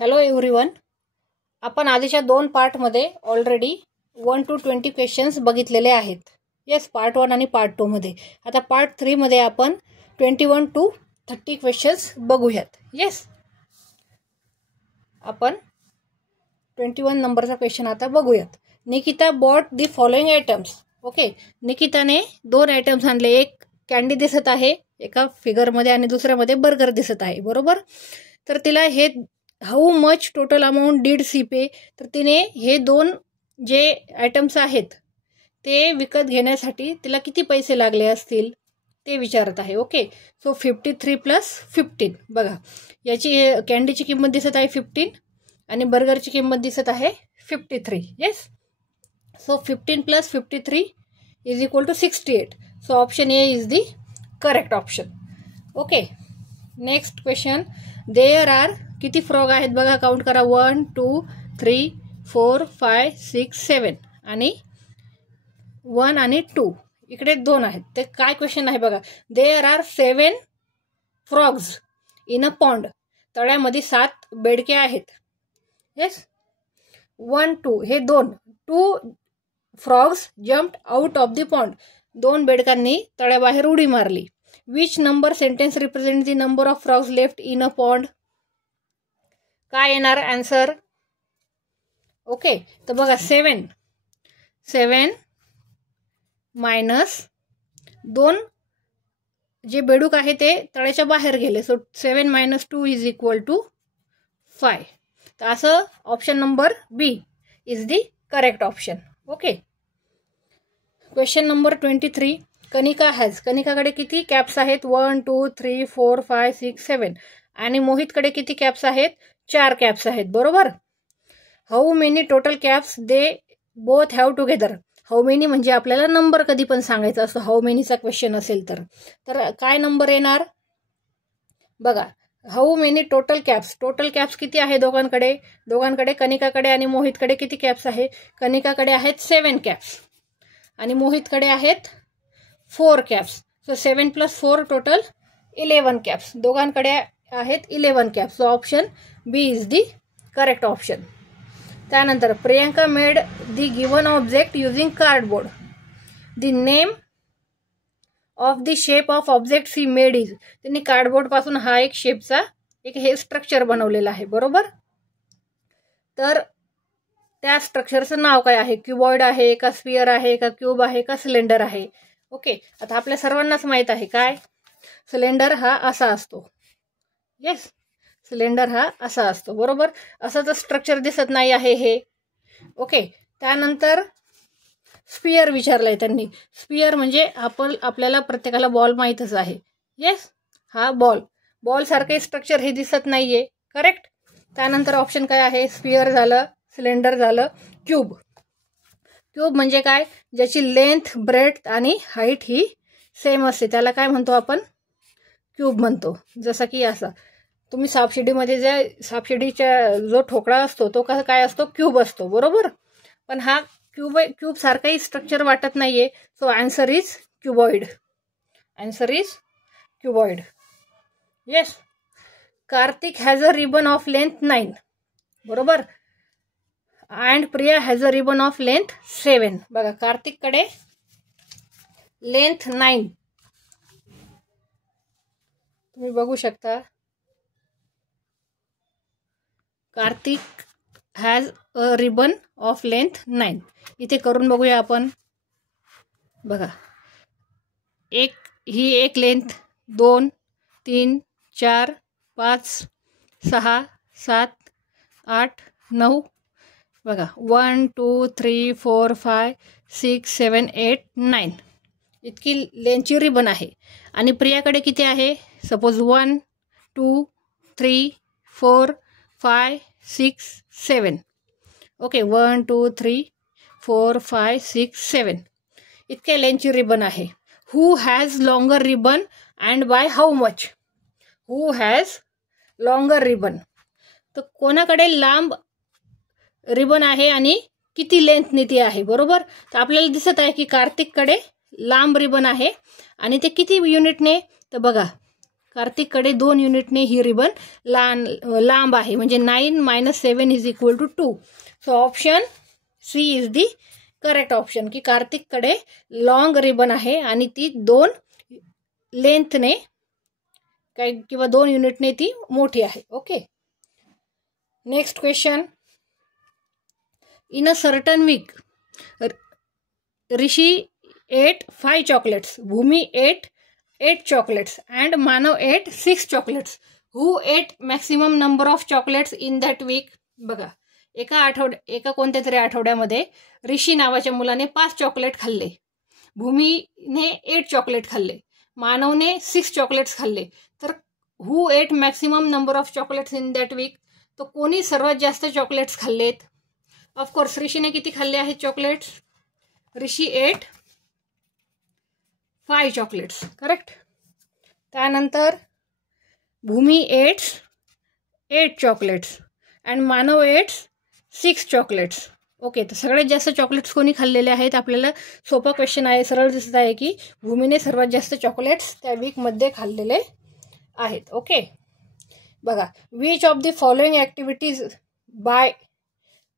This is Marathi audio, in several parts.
हॅलो एव्हरीवन, आपण आधीच्या 2 पार्टमध्ये ऑलरेडी 1 to 20 क्वेश्चन्स बघितलेले आहेत. येस, पार्ट 1 आणि पार्ट 2 मध्ये. आता पार्ट 3 मध्ये आपण 21 to 30 क्वेश्चन्स बघूयात. येस, आपण 21 नंबरचा क्वेश्चन आता बघूयात. Nikita bought the following items. Okay, निकिताने 2 आयटम्स आणले. एक कॅन्डी दिसत आहे एका फिगरमध्ये आणि दुसऱ्यामध्ये बर्गर दिसत आहे, बरोबर. तर तिला हे how much total amount did she pay, तर तिने हे 2 जे आयटम्स आहेत ते विकत घेण्यासाठी तिला किती पैसे लागले असतील ते विचारत आहे. Okay, so 53 + 15. बघा, याची कॅन्डीची किंमत दिसत आहे 15 आणि बर्गरची किंमत दिसत आहे 53. Yes, so 15 + 53 = 68. So option A is the correct option. Okay, next question. There are, किती फ्रॉग आहेत बघा, काउंट करा. 1 2 3 4 5 6 7 आणि 1 आणि 2 इकडे 2 आहेत. ते काय क्वेश्चन आहे बघा. There are 7 frogs in a pond. तळ्यामध्ये 7 बेडके आहेत. येस, 1 2 हे 2 frogs jumped out of the pond. 2 बेडकांनी तळ्याबाहेर उडी मारली. Which number sentence represent the number of frogs left in a pond. काय येणार आन्सर. ओके, तर बघा 7 मायनस 2 जे बेडूक आहे ते तळ्याच्या बाहेर गेले. सो 7 - 2 = 5. तर असं option number B is the correct option. Okay, question number 23. Kanika has, कनिकाकडे किती कॅप्स आहेत. 1 2 3 4 5 6 7 आणि मोहितकडे किती कॅप्स आहेत. 4 कॅप्स आहेत, बरोबर. How many total caps they both have together. How many म्हणजे आपल्याला नंबर कधी पण सांगायचा असतो. हाऊ मेनीचा क्वेश्चन असेल तर काय नंबर येणार बघा. How many total caps, total caps किती आहे दोघांकडे कनिकाकडे आणि मोहितकडे किती कॅप्स आहे. कनिकाकडे आहेत 7 कॅप्स आणि मोहितकडे आहेत 4 कॅप्स. So 7 + 4 total 11 caps. दोघांकडे आहेत 11 caps. So option B is the correct option. त्यानंतर Priyanka made the given object using cardboard. The name of the shape of object she made is. त्यांनी कार्डबोर्ड पासून हा एक शेपचा हे स्ट्रक्चर बनवलेला आहे, बरोबर. तर त्या स्ट्रक्चरचं नाव काय आहे. क्युबॉइड आहे का, स्फिअर आहे का, क्यूब आहे का, सिलेंडर आहे. ओके, आता आपल्या सर्वांनाच माहित आहे काय, सिलेंडर हा असा असतो. येस, सिलेंडर हा असा असतो, बरोबर. असं तर स्ट्रक्चर दिसत नाही आहे हे. ओके, त्यानंतर स्फिअर विचारलाय त्यांनी. स्फिअर म्हणजे आपल्याला प्रत्येकाला बॉल माहीतच आहे. येस, हा बॉल सारखे स्ट्रक्चर हे दिसत नाहीये, करेक्ट. त्यानंतर ऑप्शन काय आहे. स्फिअर झालं, सिलेंडर झालं, क्यूब. क्यूब म्हणजे काय, ज्याची लेंथ, ब्रेड्थ आणि हाईट ही सेम असते, त्याला काय म्हणतो आपण, क्यूब म्हणतो. जसं की असा तुम्ही सापशिडीमध्ये सापशिडीचा जो ठोकळा असतो तो काय असतो, क्यूब असतो, बरोबर. पण हा क्यूब सारखाही स्ट्रक्चर वाटत नाहीये. So answer is cuboid. Answer is cuboid. Yes, Kartik has a ribbon of length 9, बरोबर. And Priya has a ribbon of length 7. बघा, कार्तिककडे लेंथ 9 तुम्ही बघू शकता. Kartik has a ribbon of length 9. इथे करून बघूया आपण. बघा, ही एक लेंथ, 2 3 4 5 6 7 8 9. बघा, 1 2 3 4 5 6 7 8 9 इतकी लेंथची रिबन आहे. आणि प्रियाकडे किती आहे. सपोज 1 2 3 4 5 6 7. ओके, 1 2 3 4 5 6 7 इतके लेंथची रिबन आहे. Who has longer ribbon and by how much. Who has longer ribbon, तर कोणाकडे लांब रिबन आहे आणि किती लेंथने ती आहे, बरोबर. तर आपल्याला दिसत आहे की कार्तिककडे लांब रिबन आहे आणि ते किती युनिटने, तर बघा कार्तिककडे 2 युनिटने ही रिबन लांब आहे, म्हणजे 9 - 7 = 2. So option C is the correct option, की कार्तिककडे लॉंग रिबन आहे आणि ती 2 लेंथने किंवा 2 युनिटने ती मोठी आहे. Okay. Next question. In a certain week Rishi ate 5 chocolates, Bhumi ate 8 chocolates and Manav ate 6 chocolates. Who ate maximum number of chocolates in that week? बघा, एका कोणत्या तरी आठवड्यामध्ये ऋषी नावाच्या मुलाने 5 चॉकलेट खाल्ले, भूमीने 8 चॉकलेट खाल्ले, मानवने 6 चॉकलेट्स खाल्ले. तर who ate maximum number of chocolates in that week? तो कोणी सर्वात जास्त चॉकलेट्स खाल्लेत? ऑफकोर्स ऋषीने किती खाल्ले आहेत chocolates? Rishi ate 5 chocolates. Correct. त्यानंतर Bhumi eats 8 chocolates and Manav eats 6 chocolates. Okay. तर सगळ्यात जास्त चॉकलेट्स कोणी खाल्लेले आहेत? आपल्याला सोपा क्वेश्चन आहे, सरळ दिसत आहे की भूमीने सर्वात जास्त चॉकलेट्स त्या वीकमध्ये खाल्लेले आहेत. ओके. बघा, which of the following activities by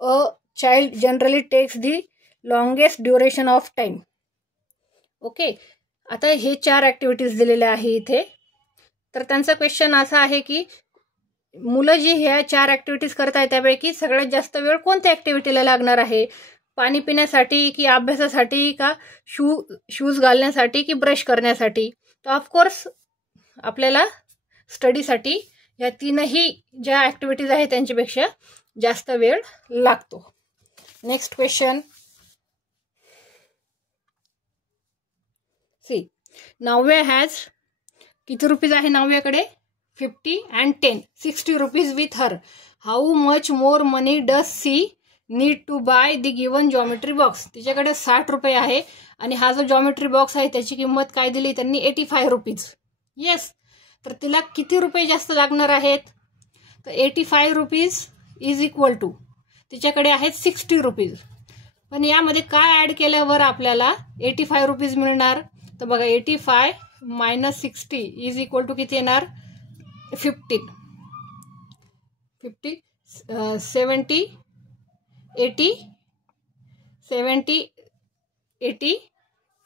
a child generally takes the longest duration of time? Okay. आता हे 4 ॲक्टिव्हिटीज दिलेल्या आहे इथे. तर त्यांचा क्वेश्चन असा आहे की मुलं जी ह्या 4 ॲक्टिव्हिटीज करत आहेत त्यापैकी सगळ्यात जास्त वेळ कोणत्या ॲक्टिव्हिटीला लागणार आहे? पाणी पिण्यासाठी की अभ्यासासाठी का शूज घालण्यासाठी की ब्रश करण्यासाठी? तर ऑफकोर्स आपल्याला स्टडीसाठी या 3ही ज्या ॲक्टिव्हिटीज आहेत त्यांच्यापेक्षा जास्त वेळ लागतो. Next question. See, Navya has किती रुपीज आहे नाव्याकडे? 50 and 10, 60 rupees with her. How much more money does she need to buy the given geometry box? तिच्याकडे 60 रुपये आहे आणि हा जो जॉमेट्री बॉक्स आहे त्याची किंमत काय दिली त्यांनी? 85 रुपीज. येस. तर तिला किती रुपये जास्त लागणार आहेत? तर 85 रुपीज = तिच्याकडे आहेत 60 रुपीज. पण यामध्ये काय ॲड केल्यावर आपल्याला 85 रुपीज मिळणार? तर बघा, 85 - 60 = किती येणार? 15. 50 70 80 70 80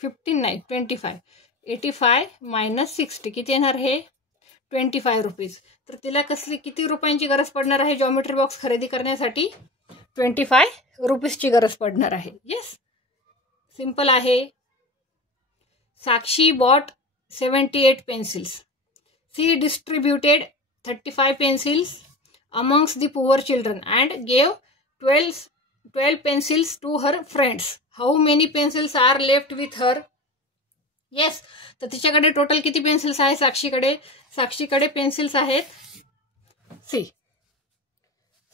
15 नाही 25. 85 - 60 किती येणार? हे 25 रुपीज. तर तिला किती रुपयांची गरज पडणार आहे जॉमेट्री बॉक्स खरेदी करण्यासाठी? 25 रुपीजची गरज पडणार आहे. येस, सिंपल आहे. साक्षी bought 78 pencils. She distributed 35 pencils amongst the poor children and gave 12 pencils to her friends. How many pencils are left with her? Yes. तर तिच्याकडे टोटल किती पेन्सिल्स आहेत साक्षीकडे? साक्षीकडे पेन्सिल्स आहेत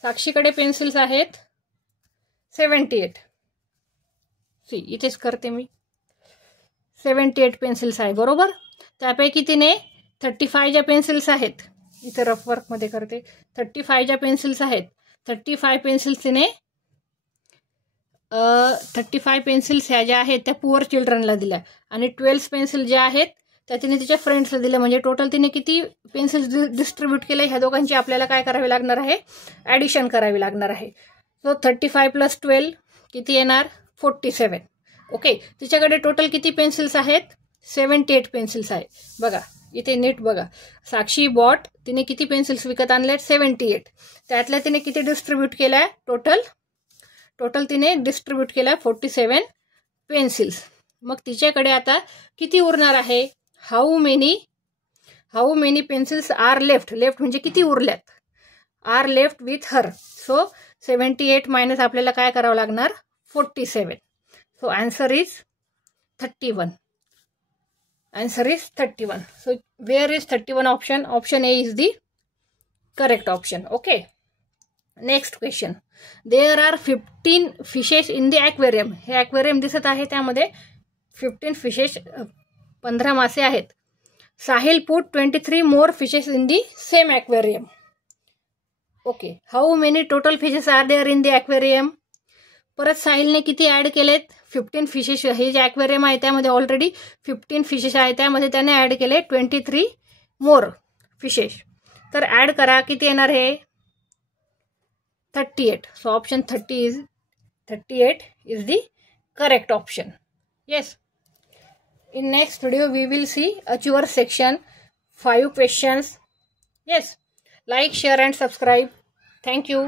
साक्षीकडे पेन्सिल्स आहेत 78. इथेच करते मी. 78 पेन्सिल्स आहे, बरोबर. त्यापैकी तिने 35 ज्या पेन्सिल्स आहेत, इथे रफ वर्कमध्ये करते, 35 ज्या पेन्सिल्स आहेत, 35 पेन्सिल्स तिने 35 पेन्सिल्स ह्या ज्या आहेत त्या पुअर चिल्ड्रनला दिल्या आणि 12 पेन्सिल ज्या आहेत त्या तिने तिच्या फ्रेंड्सला दिल्या. म्हणजे टोटल तिने किती पेन्सिल्स डिस्ट्रीब्यूट केले? ह्या दोघांची आपल्याला काय करावी लागणार आहे? ॲडिशन करावी लागणार आहे. सो 35 + 12 किती येणार? 47. ओके. तिच्याकडे टोटल किती पेन्सिल्स आहेत? 78 पेन्सिल्स आहे. बघा इथे नीट बघा. साक्षी बॉट तिने किती पेन्सिल्स विकत आणल्यात? 78. त्यातल्या तिने किती डिस्ट्रीब्यूट केल्या? टोटल तिने डिस्ट्रीब्यूट केल्या 47 पेन्सिल्स. मग तिच्याकडे आता किती उरणार आहे? How many pencils are left म्हणजे किती उरल्यात? Are left with her. So 78 minus आपल्याला काय करावं लागणार? 47. So answer is 31. Answer is 31. So where is 31 option? Option A is the correct option. Okay. Next question. There are 15 fishes in the aquarium. हे aquarium दिसत आहे, त्यामध्ये 15 fishes 15 मासे आहेत. Sahil put 23 more fishes in the same aquarium. Okay. How many total fishes are there in the aquarium? परत साहिलने किती ॲड केलेत? 15 फिशेस. हे जे ॲक्वेरियम आहे त्यामध्ये ऑलरेडी 15 फिशेस आहे, त्यामध्ये त्याने ॲड केले 23 मोर. फिशेस. तर ॲड करा, किती येणार हे 38. So option 38 is the correct option. Yes. In next video we will see Achievers section 5 questions. Yes, like, share and subscribe. Thank you.